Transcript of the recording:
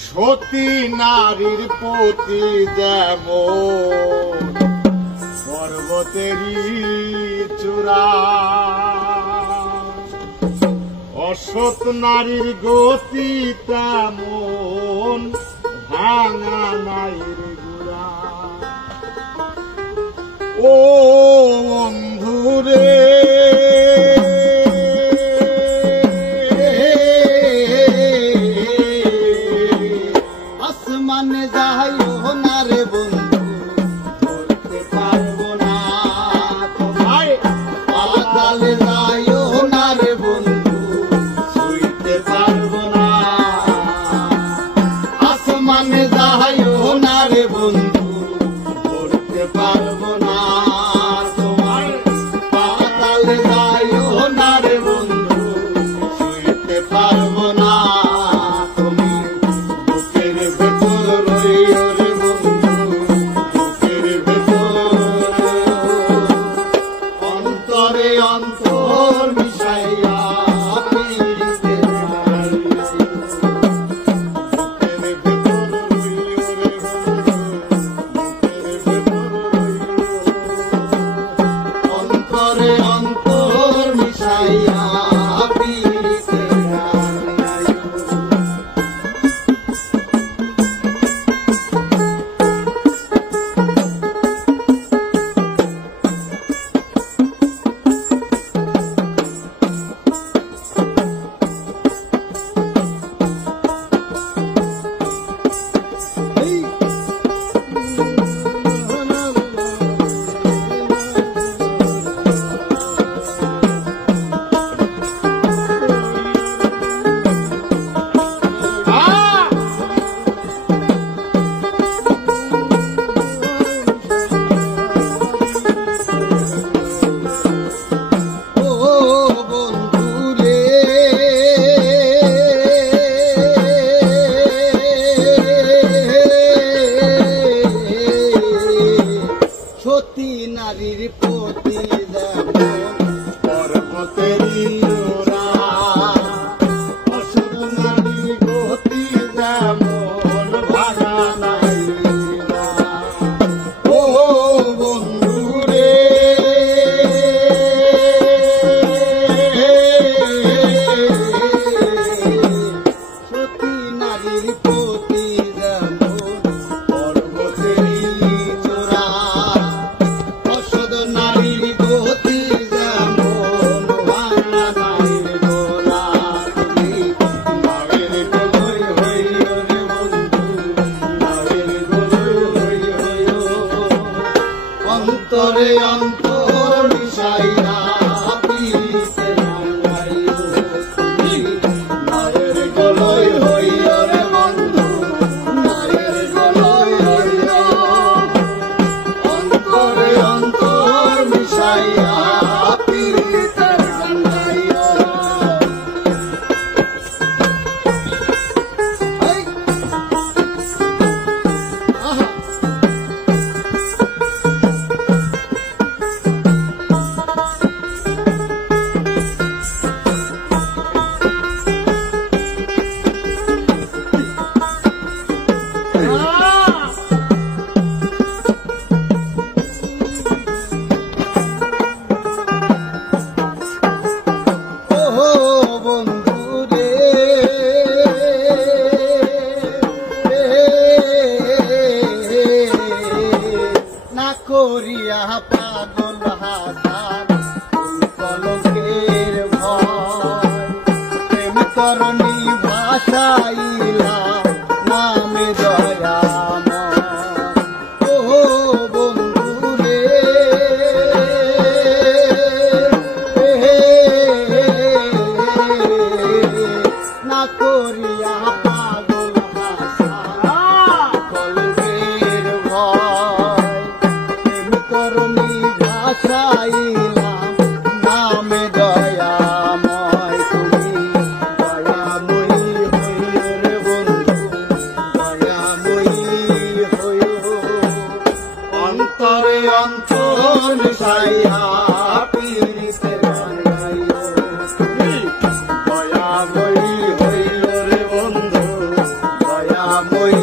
সতী নারীর প্রতি যেমন পর্বতেরই চূড়া, অসৎ নারীর গতি তেমন ভাঙা নাইর গুড়া। ও বন্ধুরে আসমানে যাইও না রে বন্ধু, ধরতে পারবো না তোমায়। পাতালে যাইও না রে বন্ধু, ছুঁইতে পারবো না। আসমানে যাইও না রে বন্ধু, ধরতে পারবো না তোমায়। পাতালে যাইও না রে বন্ধু, ছুঁইতে পারবো না। অন্তর মিশাইয়া পিরিতে অন্তরে অন্তর মিশাইয়া পিরিতে সতী নারীর প্রতি যেমন পর্বতেরই চূড়া, অসৎ নারীর গতি যেমন ভাঙা নাইর গুড়া। ও বন্ধুরে সতী নারীর প্রতি যেমন পর্বতেরই চূড়া, নারীর গতি যেমন ভাঙা নাইর গোলা। তুমি নারীর গোলই হইও রে বন্ধু, নারীর গোলই হইও। অন্তরে অন্তর মিশাইয়া পিরিতে রাঙাইও। তুমি নারীর গোলই হইও রে বন্ধু, নারীর গোলই হইও। অন্তরে অন্তর মিশাইয়া পিরিতে রাঙাইও। আহা করিয়া পাগল হাসান কলঙ্কের ভয়, প্রেম তরণী ভাষাইলা নামে দয়াময়। ও বন্ধুরে না করিয়া পাগল হাসান কলঙ্কের ভয়, তরণী ভাষাইলাম নামে দয়াময়। তুমি দয়াময়ী হইও রে বন্ধু, দয়াময়ী হইও। অন্তরে অন্তর মিশাইয়া পিরিতে রাঙাইও। তুমি দয়াময়ী হইও রে বন্ধু, দয়াময়ী